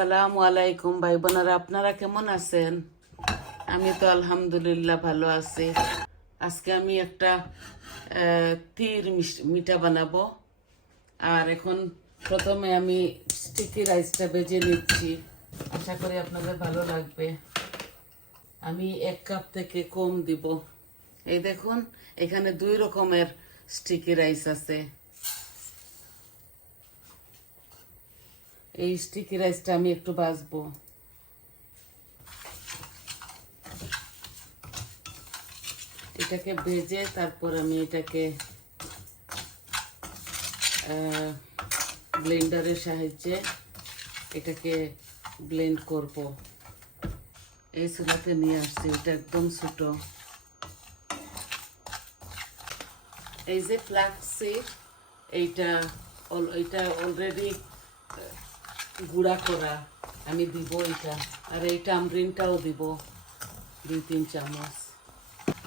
আসসালামু আলাইকুম ভাই বোনেরা, আপনারা কেমন আছেন? আমি তো আলহামদুলিল্লাহ ভালো আছি। আজকে আমি একটা তীর মিঠা বানাবো। আর এখন প্রথমে আমি স্টিকি রাইসটা ভেজে নিচ্ছি। আশা করি আপনাদের ভালো লাগবে। আমি 1 কাপ থেকে কম দিব। এই দেখুন, এখানে 2 রকমের স্টিকি রাইস আছে। এই স্টিকি রাইসটা আমি একটু ভাজবো। এটাকে ভেজে তারপর আমি এটাকে ব্লেন্ডারের সাহায্যে এটাকে ব্লেন্ড করব। এই চুলাতে নিয়ে আসছি, এটা একদম ছোট। এই যে ফ্ল্যাক্সিড, এইটা অলরেডি গুঁড়া করা, আমি দিব এটা। আর এই টামরিনটাও দিব 2-3 চামচ।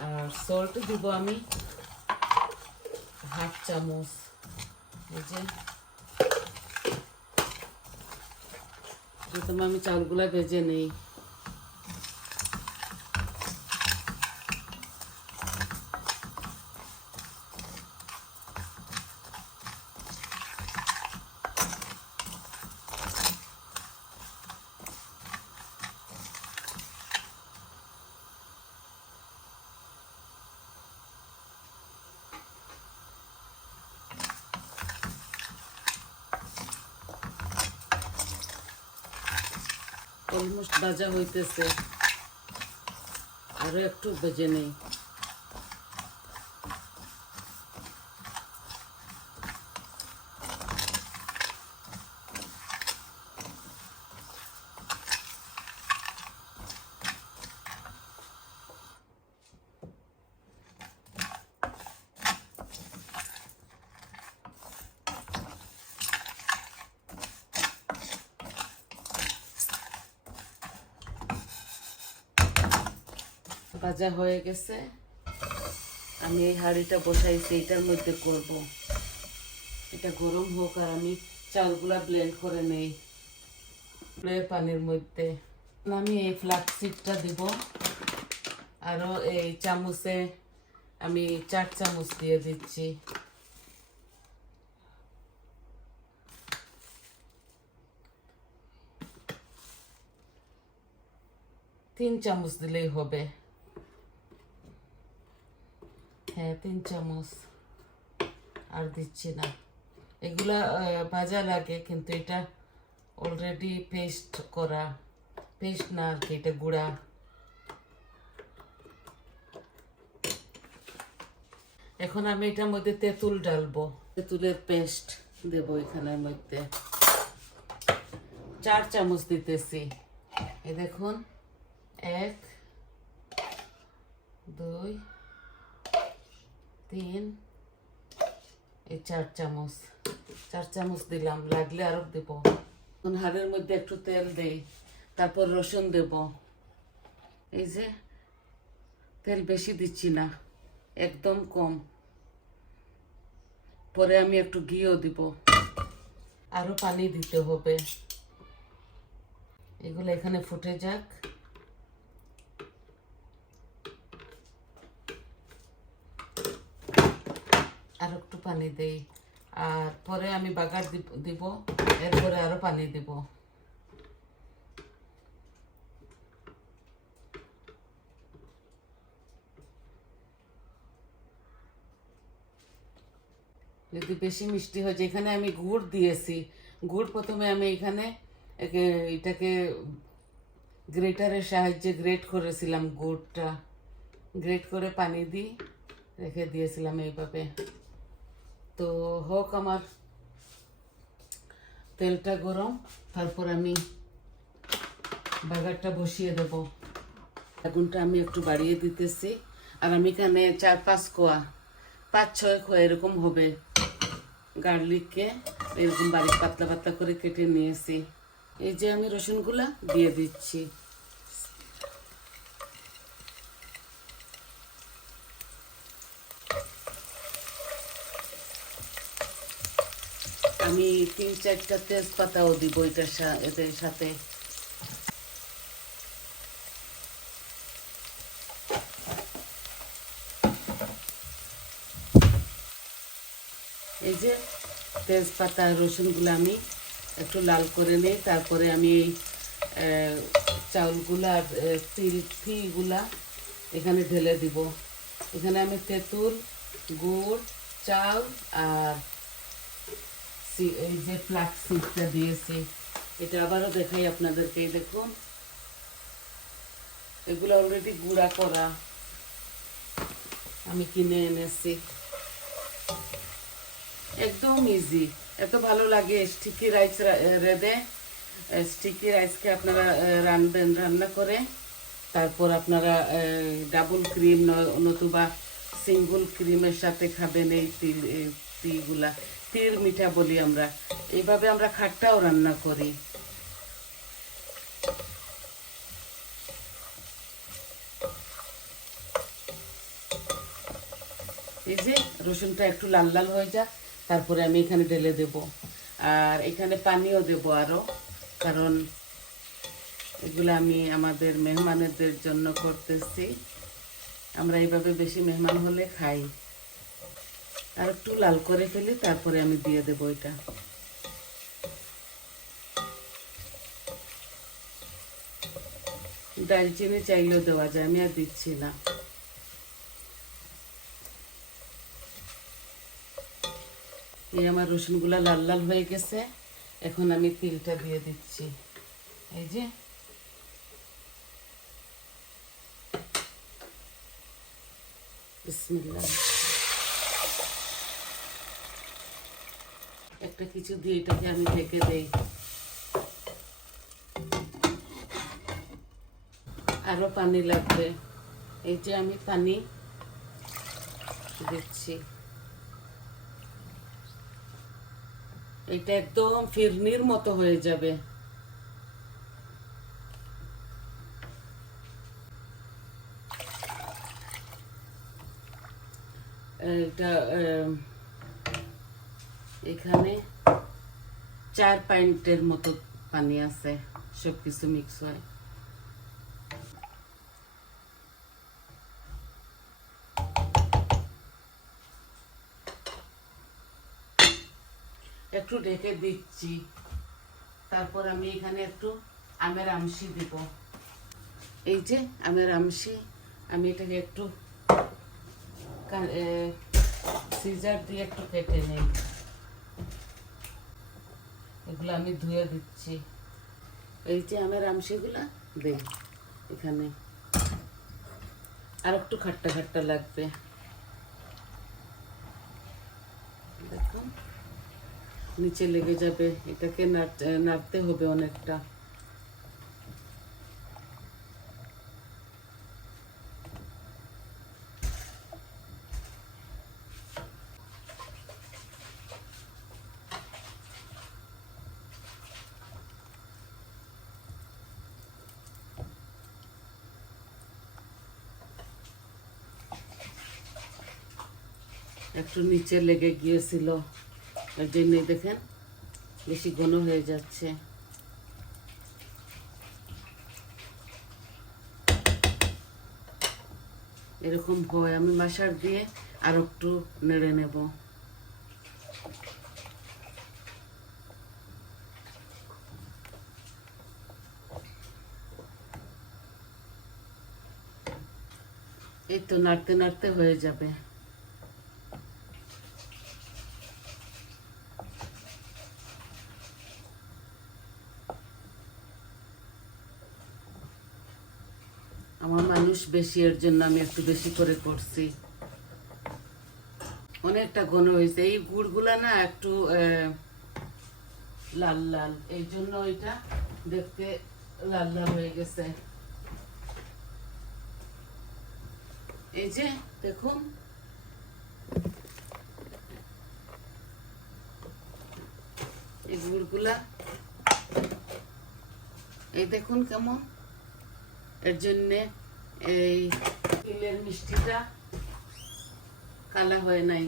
আর সল্ট দিব আমি 1/2 চামচ। এই যে প্রথমে আমি চাউলগুলা ভেজে নেই। অলমোস্ট ভাজা হইতেছে, আরো একটু ভেজে নেই। ভাজা হয়ে গেছে, আমি এই হাঁড়িটা বসাইছি, এটার মধ্যে করব। এটা গরম হোক আর আমি চালগুলা ব্লেন্ড করে নেই পানির মধ্যে। আমি এই ফ্লাক্সিডটা দিব, আরো এই চামচে আমি 4 চামচ দিয়ে দিচ্ছি। তিন চামচ দিলেই হবে। হ্যাঁ, 3 চামচ, আর দিচ্ছি না। এগুলা ভাজা লাগে, কিন্তু এটা অলরেডি পেস্ট করা, পেস্ট না আর কি, এটা গুঁড়া। এখন আমি এটার মধ্যে তেঁতুল ডালবো। তেঁতুলের পেস্ট দেব এখানের মধ্যে 4 চামচ দিতেছি। এই দেখুন, 1 2 3, এই 4 চামচ। 4 চামচ দিলাম, লাগলে আরো দেব। হাড়ের মধ্যে একটু তেল দেই, তারপর রসুন দেব। এই যে তেল বেশি দিচ্ছি না, একদম কম। পরে আমি একটু ঘিও দিব, আরো পানি দিতে হবে। এগুলো এখানে ফুটে যাক। আর একটু পানি দেই, আর পরে আমি বাগার দিব, এরপরে আরো পানি দিব। যদি বেশি মিষ্টি হয়, যেখানে আমি গুড় দিয়েছি, গুড় প্রথমে আমি এখানে এটাকে গ্রেটারের সাহায্যে গ্রেট করেছিলাম। গুড়টা গ্রেট করে পানি দিয়ে রেখে দিয়েছিলাম এইভাবে। তো হোক আমার তেলটা গরম, তারপর আমি বাগারটা বসিয়ে দেব। আগুনটা আমি একটু বাড়িয়ে দিতেছি। আর আমি এখানে 4-5 কোয়া, 5-6 কোয়া এরকম হবে গার্লিককে এরকম বারিক পাতলা পাতলা করে কেটে নিয়েছি। এই যে আমি রসুনগুলা দিয়ে দিচ্ছি। আমি 3-4টা তেজপাতাও দিব এটার সাথে। এই যে তেজপাতা রসুনগুলো আমি একটু লাল করে নেই, তারপরে আমি এই চাউলগুলা তিলগুলা এখানে ঢেলে দিব। এখানে আমি তেঁতুল, গুড়, চাল আর এই যে ফ্লাক্স সিডটা দিয়েছি। এটা আবারও দেখাই আপনাদেরকে, দেখুন এগুলো অলরেডি গুঁড়া করা, আমি কিনে এনেছি। একদম ইজি, এত ভালো লাগে। স্টিকি রাইস রেঁধে স্টিকি রাইসকে আপনারা রাঁধবেন, রান্না করে তারপর আপনারা ডাবল ক্রিম নতুবা সিঙ্গল ক্রিমের সাথে খাবেন। এই তিলগুলা তিল মিঠা বলি আমরা, এইভাবে আমরা খাট্টাও রান্না করি। এই যে রসুনটা একটু লাল লাল হয়ে যাক, তারপরে আমি এখানে ঢেলে দেব। আর এখানে পানিও দেব আরও, কারণ এগুলো আমি আমাদের মেহমানদের জন্য করতেছি। আমরা এইভাবে বেশি মেহমান হলে খাই। আর একটু লাল করে ফেলি, তারপরে আমি দিয়ে দেব এটা। দারচিনি চাইলেও দেওয়া যায়, আমি আর দিচ্ছি না। এই আমার রসুনগুলা লাল লাল হয়ে গেছে, এখন আমি তিলটা দিয়ে দিচ্ছি। এই যে বিসমিল্লাহ, একটা কিছু দিয়ে এটাকে আমি ঢেকে দেই। আরো পানি লাগবে, এই যে আমি পানি দিচ্ছি। এটা একদম ফিরনির মতো হয়ে যাবে। এটা এখানে 4 পাইন্টের মতো পানি আছে, সবকিছু মিক্স হয়। একটু ঢেকে দিচ্ছি, তারপর আমি এখানে একটু আমের আমশি দিব। এই যে আমের আমশি, আমি এটাকে একটু সিজার দিয়ে একটু কেটে নেই। এগুলো আমি ধুয়ে দিচ্ছি। এই যে আমের আমশিগুলা দেই এখানে, আর একটু খাট্টা খাট্টা লাগবে। দেখুন নিচে লেগে যাবে, এটাকে নাড়তে হবে অনেকটা। একটু নিচে লেগে গিয়েছিল, এর জন্য দেখেন বেশি ঘন হয়ে যাচ্ছে। এরকম হয়, আমি মাশার দিয়ে আর একটু নেড়ে নেব। এই তো নাড়তে নাড়তে হয়ে যাবে। আমার মানুষ বেশি, এর জন্য আমি একটু বেশি করে করছি। অনেকটা ঘন হয়েছে, এই গুড়গুলা না একটু লাল লাল, এই জন্য এটা দেখতে লাল লাল হয়ে গেছে। এই যে দেখুন, এই গুড়গুলা এই দেখুন কেমন, এর জন্যে এই তিলের মিষ্টিটা কালা হয় নাই,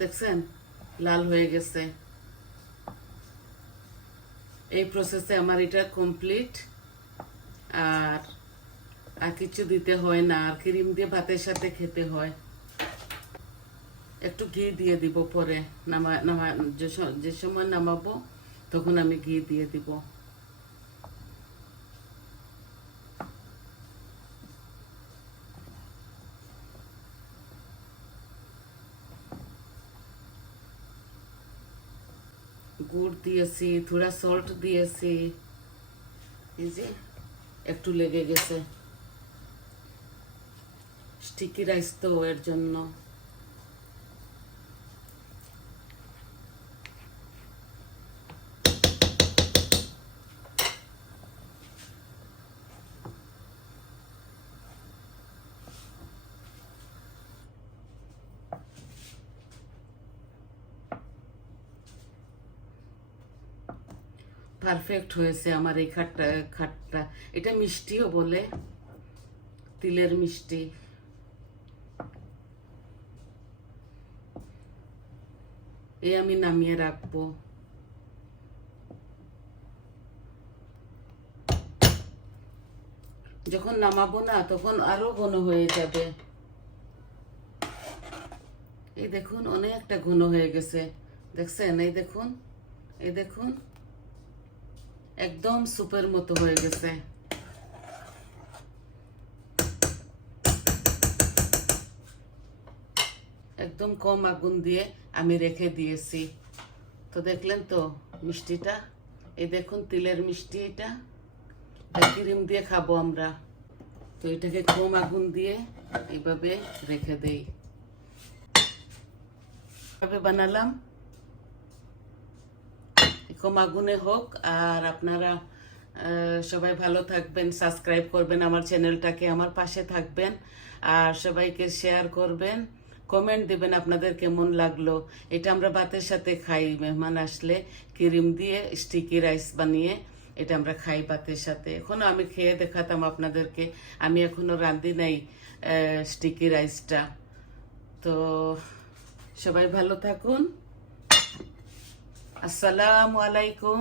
দেখছেন লাল হয়ে গেছে। এই প্রসেসে আমার এটা কমপ্লিট। আর আর কিছু দিতে হয় না, আর ক্রিম দিয়ে ভাতের সাথে খেতে হয়। একটু ঘি দিয়ে দিব পরে, যে সময় নামাবো তখন আমি ঘি দিয়ে দিব। গুড় দিয়েছি, থোড়া সল্ট দিয়েছি। এই যে একটু লেগে গেছে, স্টিকি রাইস তো এর জন্য। পারফেক্ট হয়েছে আমার এই খাটটা। এটা মিষ্টিও বলে, তিলের মিষ্টি। এই আমি নামিয়ে রাখবো। যখন নামাবো না তখন আরো ঘন হয়ে যাবে। এই দেখুন অনেকটা ঘন হয়ে গেছে, দেখছেন? এই দেখুন, এই দেখুন, একদম সুপের মতো হয়ে গেছে। একদম কম আগুন দিয়ে আমি রেখে দিয়েছি। তো দেখলেন তো মিষ্টিটা, এই দেখুন তিলের মিষ্টি। এটা ক্রিম দিয়ে খাবো আমরা। তো এটাকে কম আগুন দিয়ে এইভাবে রেখে দেই। এভাবে বানালাম, কম আগুনে হোক। আর আপনারা সবাই ভালো থাকবেন, সাবস্ক্রাইব করবেন আমার চ্যানেলটাকে, আমার পাশে থাকবেন, আর সবাইকে শেয়ার করবেন, কমেন্ট দিবেন আপনাদের কেমন লাগলো। এটা আমরা ভাতের সাথে খাই, মেহমান আসলে ক্রিম দিয়ে স্টিকি রাইস বানিয়ে এটা আমরা খাই ভাতের সাথে। এখনো আমি খেয়ে দেখাতাম আপনাদেরকে, আমি এখনো রাঁধি নাই স্টিকি রাইসটা। তো সবাই ভালো থাকুন। আসসালামু আলাইকুম।